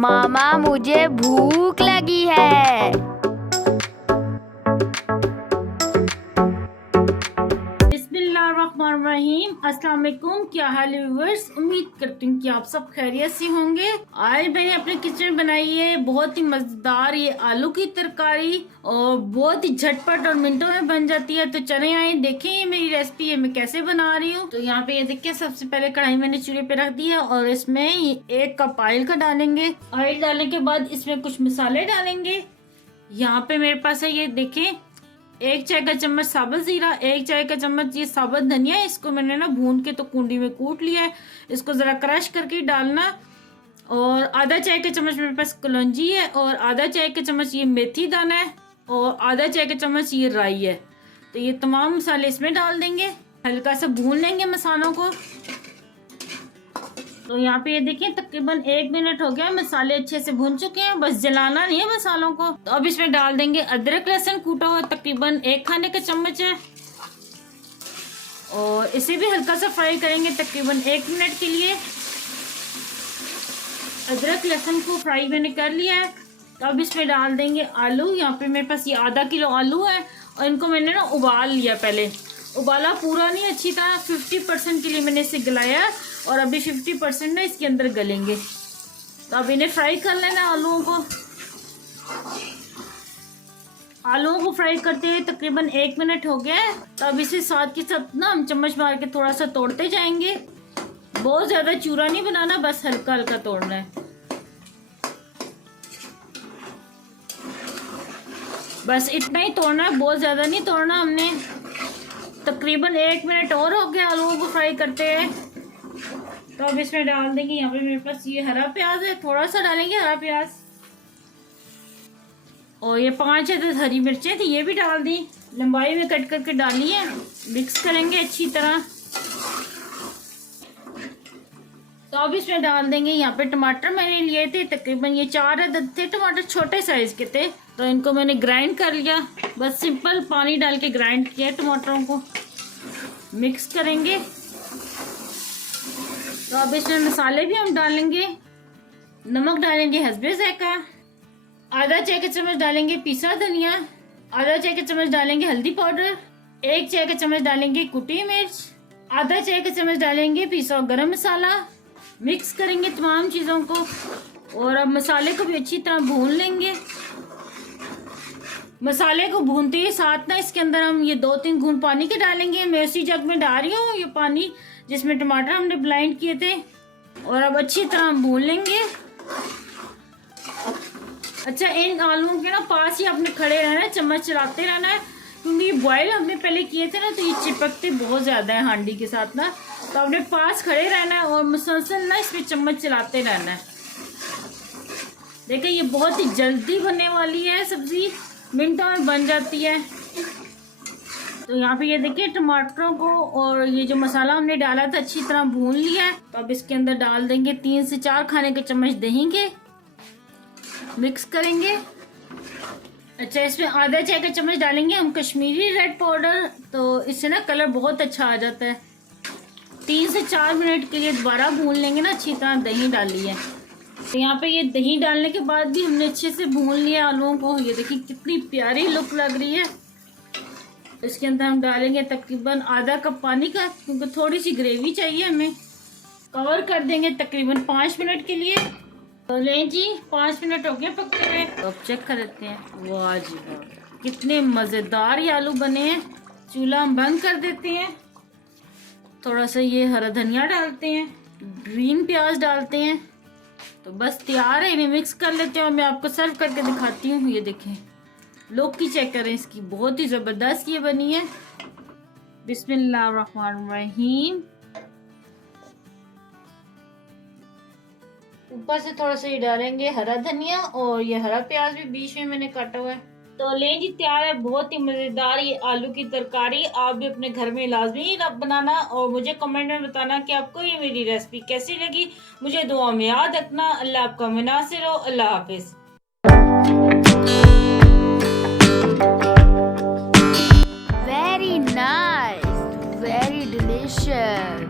मामा मुझे भूख लगी है। बिस्मिल्लाहिर्रहमानिर्रहीम। अस्सलाम वालेकुम। क्या हाल है व्यूअर्स? उम्मीद करती हूँ कि आप सब खैरियत से होंगे। आज मैंने अपने किचन में बनाई है बहुत ही मजेदार ये आलू की तरकारी और बहुत ही झटपट और मिनटों में बन जाती है। तो चले आए देखें ये मेरी रेसिपी है मैं कैसे बना रही हूँ। तो यहाँ पे ये देखिए सबसे पहले कढ़ाई मैंने चूल्हे पे रख दी है और इसमें 1 कप ऑयल का डालेंगे। ऑयल डालने के बाद इसमें कुछ मसाले डालेंगे। यहाँ पे मेरे पास है ये देखें 1 चाय का चम्मच साबुत जीरा, 1 चाय का चम्मच ये साबुत धनिया। इसको मैंने ना भून के तो कुंडी में कूट लिया है। इसको जरा क्रश करके डालना। और आधा चाय का चम्मच मेरे पास कलौंजी है और आधा चाय का चम्मच ये मेथी दाना है और आधा चाय का चम्मच ये राई है। तो ये तमाम मसाले इसमें डाल देंगे। हल्का सा भून लेंगे मसालों को। तो यहाँ पे ये देखिए तकरीबन 1 मिनट हो गया, मसाले अच्छे से भून चुके हैं। बस जलाना नहीं है मसालों को। तो अब इसमें डाल देंगे अदरक लहसुन कूटा हुआ, तकरीबन 1 खाने का चम्मच है। और इसे भी हल्का सा फ्राई करेंगे तकरीबन 1 मिनट के लिए। अदरक लहसुन को फ्राई मैंने कर लिया है। तो अब इसमें डाल देंगे आलू। यहाँ पे मेरे पास ये आधा किलो आलू है और इनको मैंने ना उबाल लिया। पहले उबाला पूरा नहीं, अच्छी तरह 50% के लिए मैंने इसे गलाया और अभी 50% ना इसके अंदर गलेंगे। तो अब इन्हें फ्राई कर लेना आलूओं को। आलूओं को फ्राई करते हुए तकरीबन 1 मिनट हो गया है। तो अब इसे साथ के साथ ना हम चम्मच मार के थोड़ा सा तोड़ते जाएंगे। बहुत ज्यादा चूरा नहीं बनाना, बस हल्का हल्का तोड़ना है। बस इतना ही तोड़ना है, बहुत ज्यादा नहीं तोड़ना हमने। तकरीबन 1 मिनट और हो गया आलूओं को फ्राई करते हैं। तो अब इसमें डाल देंगे, यहाँ पे मेरे पास ये हरा प्याज है, थोड़ा सा डालेंगे हरा प्याज। और ये 5 हरी मिर्चें थी, ये भी डाल दी, लंबाई में कट करके डाली है। मिक्स करेंगे अच्छी तरह। तो अब इसमें डाल देंगे, यहाँ पे टमाटर मैंने लिए थे, तकरीबन ये 4 अदद थे टमाटर, छोटे साइज के थे। तो इनको मैंने ग्राइंड कर लिया। बस सिंपल पानी डाल के ग्राइंड किया टमाटरों को। मिक्स करेंगे। तो अब इसमें मसाले भी हम डालेंगे। नमक डालेंगे हस्बे ज़ायका, आधा चाय का चम्मच डालेंगे पिसा धनिया, आधा चाय का चम्मच डालेंगे हल्दी पाउडर, 1 चाय का चम्मच डालेंगे कुटी मिर्च, आधा चाय का चम्मच डालेंगे पिसा गरम मसाला। मिक्स करेंगे तमाम चीज़ों को और अब मसाले को भी अच्छी तरह भून लेंगे। मसाले को भूनते ही साथ ना इसके अंदर हम ये 2-3 घूंट पानी के डालेंगे। मैं उसी जग में डाल रही हूँ ये पानी जिसमें टमाटर हमने ब्लाइंड किए थे। और अब अच्छी तरह भून लेंगे। अच्छा, इन आलूओं के ना पास ही आपने खड़े रहना है, चम्मच चलाते रहना है, क्योंकि ये बॉयल हमने पहले किए थे ना तो ये चिपकते बहुत ज्यादा है हांडी के साथ ना। तो आपने पास खड़े रहना है और मुसलसल ना इसमें चम्मच चलाते रहना है। देखिए ये बहुत ही जल्दी बनने वाली है सब्जी, मिनटों में बन जाती है। तो यहाँ पे ये देखिए टमाटरों को और ये जो मसाला हमने डाला था अच्छी तरह भून लिया है। तो अब इसके अंदर डाल देंगे 3 से 4 खाने के चम्मच दही के। मिक्स करेंगे। अच्छा, इसमें आधा चाय का चम्मच डालेंगे हम कश्मीरी रेड पाउडर। तो इससे ना कलर बहुत अच्छा आ जाता है। 3 से 4 मिनट के लिए दोबारा भून लेंगे ना अच्छी तरह। दही डाली है। तो यहाँ पे ये दही डालने के बाद भी हमने अच्छे से भून लिया आलूओं को। ये देखिए कितनी प्यारी लुक लग रही है। इसके अंदर हम डालेंगे तकरीबन आधा कप पानी का, क्योंकि थोड़ी सी ग्रेवी चाहिए हमें। कवर कर देंगे तकरीबन 5 मिनट के लिए। तो लें जी 5 मिनट हो गए पकते हुए। तो अब चेक कर लेते हैं। वाह जी वाह, कितने मज़ेदार ये आलू बने हैं। चूल्हा हम बंद कर देते हैं। थोड़ा सा ये हरा धनिया डालते हैं, ग्रीन प्याज डालते हैं। तो बस तैयार है। इन्हें मिक्स कर लेते हैं और मैं आपको सर्व करके दिखाती हूँ। ये देखें लुक की चेक करें इसकी, बहुत ही ज़बरदस्त ये बनी है। बिस्मिल्लाहिर्रहमानिर्रहीम। ऊपर से थोड़ा सा ये डालेंगे हरा धनिया और ये हरा प्याज भी बीच में मैंने काटा हुआ है। तो लें जी तैयार है बहुत ही मज़ेदार ये आलू की तरकारी। आप भी अपने घर में लाजमी बनाना और मुझे कमेंट में बताना कि आपको ये मेरी रेसिपी कैसी लगी। मुझे दुआ में याद रखना। अल्लाह आपका मुनासिर हो। अल्लाह हाफिज़। Very nice, very delicious.